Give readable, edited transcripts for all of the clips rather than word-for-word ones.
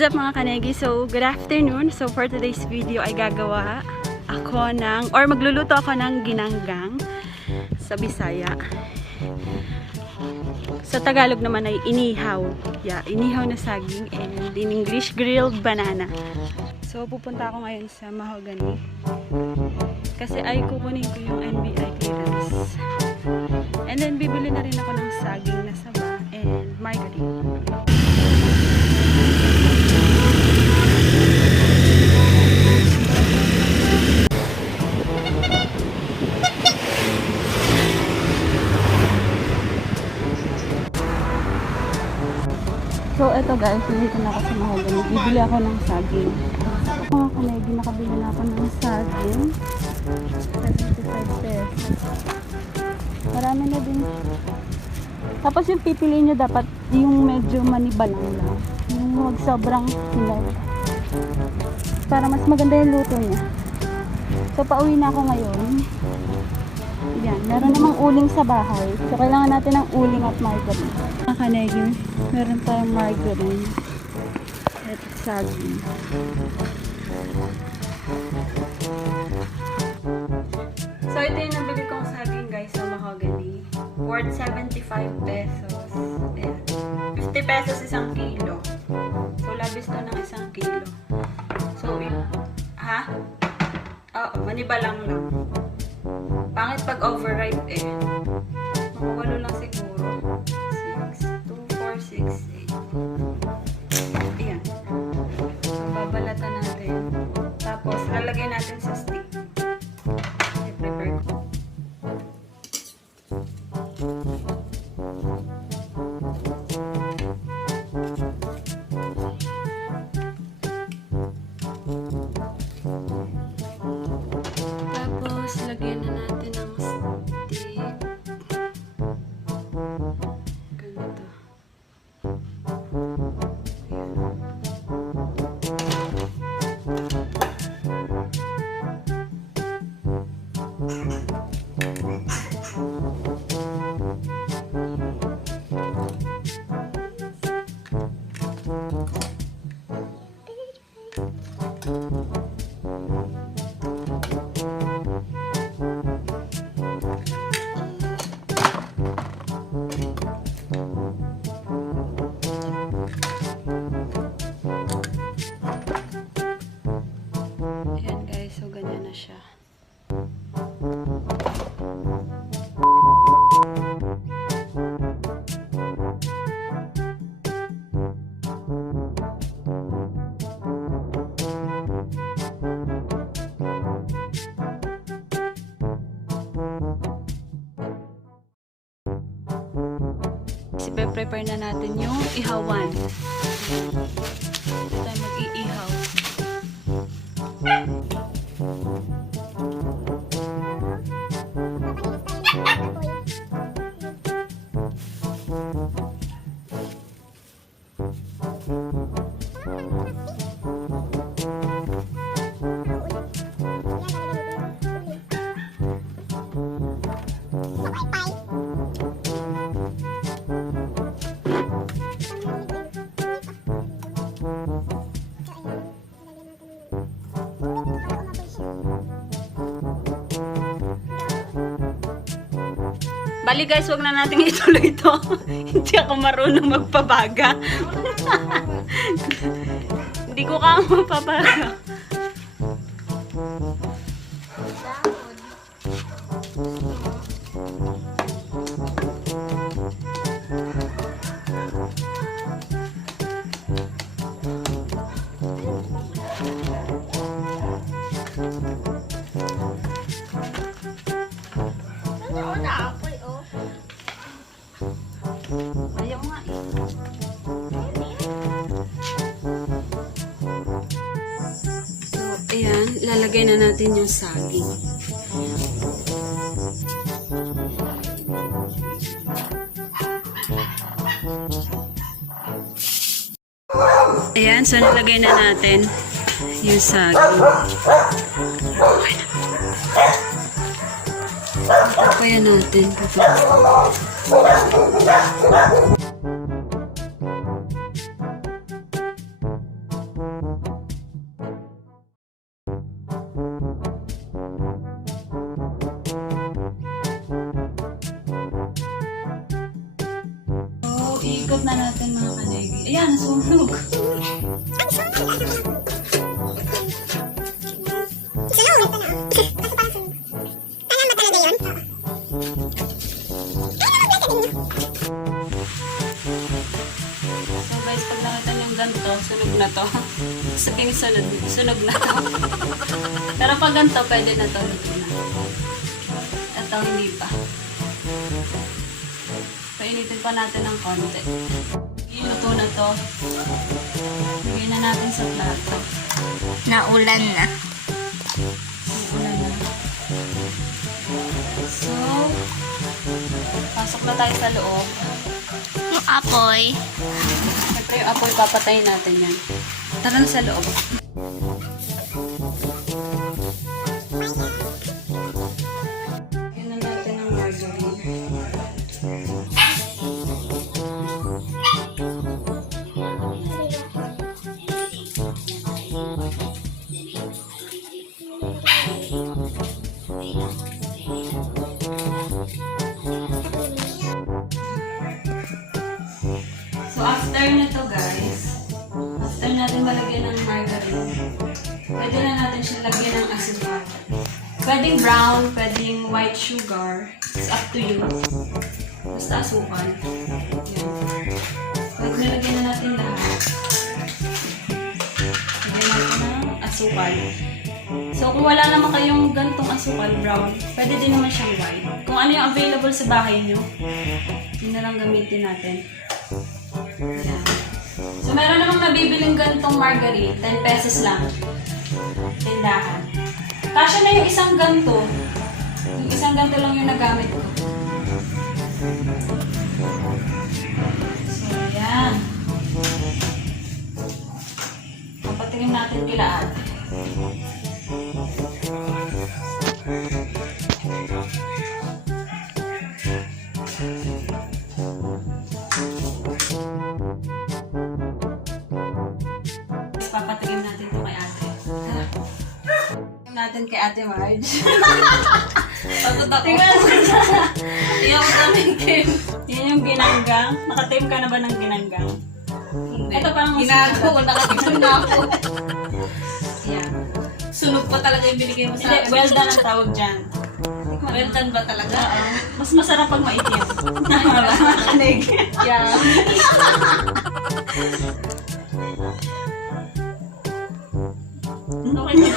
What's up mga kanegi? So, good afternoon. So, for today's video ay gagawa ako ng, or magluluto ako ng ginang-gang sa Bisaya. Sa Tagalog naman ay inihaw. Yeah, inihaw na saging, and in English, grilled banana. So, pupunta ako ngayon sa Mahogany kasi ay kukunin ko yung NBI clearance. And then, bibili na rin ako ng saging na saba and margarine. So, eto guys, dito na ako sa Mahogany. Bibili ako ng saging. Mga kanegi, nakabili na ako ng saging. 75 pesos. Marami na din. Tapos yung pipili nyo dapat yung medyo manibalang lang. Yung huwag sobrang hilaw. Para mas maganda yung luto niya. So, pauwi na ako ngayon. Yan, meron namang uling sa bahay. So, kailangan natin ng uling at margarine. Mga kanegi, meron tayong margarine at saging. So, ito yung nabili kong saging guys sa Mahogany. Worth 75 pesos. Ayan. 50 pesos isang kilo. So, labis to ng isang kilo. So, ha? Oo, manibalang lang. Pangit pag overripe eh. Mga 8 lang siguro. 6, 2, 4, 6, 8. Ayan. So, babalatan natin. Tapos, lalagay natin sa stick. I-prepare ko. Tapos, lagyan na natin ng stick. Ganito. Ayan guys, so ganyan na siya. Prepare na natin yung ihawan. Ito tayo mag-iihaw. Bali guys, wag na natin ituloy ito. Hindi ako marunong magpabaga. Hindi ko kaya magpabaga. Ayaw nga eh. So, ayan. Lalagay na natin yung saging. Ayan. So, nalagay na natin yung saging. Okay na. Papayan natin. Ikot na natin mga kanegi. Ayan, nasunog. So guys, pag nakita nyo yung ganito, sunog na to. Saking sunog na to. Pero pag ganito, pwede na to. Ito, hindi pa. Painitin pa natin ng konti. Iluto na to. Lagyan na natin sa plato. Naulan na. Ulan na. So, pasok na tayo sa loob. Yung apoy. Siyempre yung apoy, papatayin natin yan. Tara na sa loob. Lagyan na natin ng margarine. So after nito guys, after natin malagyan ng margarine, pwede na natin siya lagyan ng asukal. Pwedeng brown, pwedeng white sugar. It's up to you. Basta asukal. Yan. Pag nilagyan na natin lahat, lagyan natin ng asukal. So kung wala naman kayong gantong asukal, brown, pwede din naman siyang white. Kung ano yung available sa bahay nyo, yun na lang gamitin natin. Yan. So meron namang nabibiling gantong margarine, 10 pesos lang. Tindahan. Kasya na yung isang ganto. Yung isang ganto lang yung nagamit ko. So yan. Papatingin natin kila ate. Papatingin natin ito kay ate. Tingnan natin kay ate Marge. Pagod ako. Tingnan mo na. Iyak ko namin Kim. Yan yung ginang-gang. Nakatim ka na ba ng ginang-gang? Ito parang Ginago, nakatim na ako. Yan. Sunog pa talaga yung binigay mo sa Hindi, akin. well done ang tawag dyan. Well done ba talaga? Mas masarap pag maitim. Nakanig. Yeah. Okay na.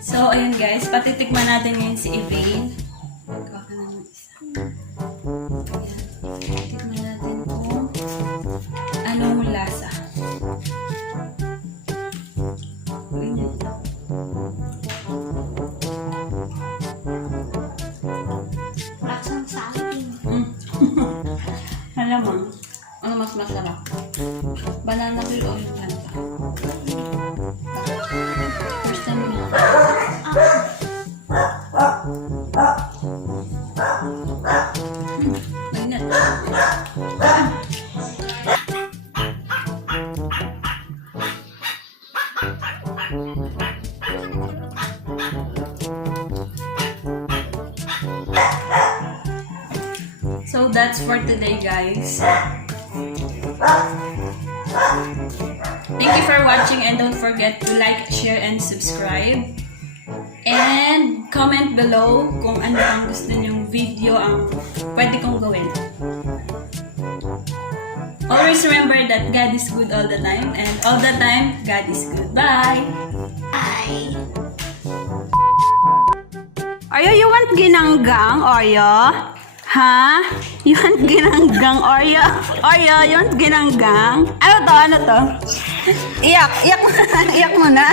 So, ayun guys. Patitikman natin ngayon si Elaine. Gawa ka na ng isa. Ayan. Tikman natin kung anong lasa. Ganyan. Lasang saging. Alam mo, ano mas masarap? Banana will o yung kanta. First time mo. Mainit. So that's for today, guys. Thank you for watching and don't forget to like, share, and subscribe. And comment below kung ano ang gusto nyong video ang pwede kong gawin. Always remember that God is good all the time and all the time, God is good. Bye! Bye. Oreo, you want ginang-gang, Oreo? Ha? You want ginang-gang, Oreo? Oreo, you want ginang-gang? Ano to? Ano to? Iyak! Iyak mo na! Iyak mo na!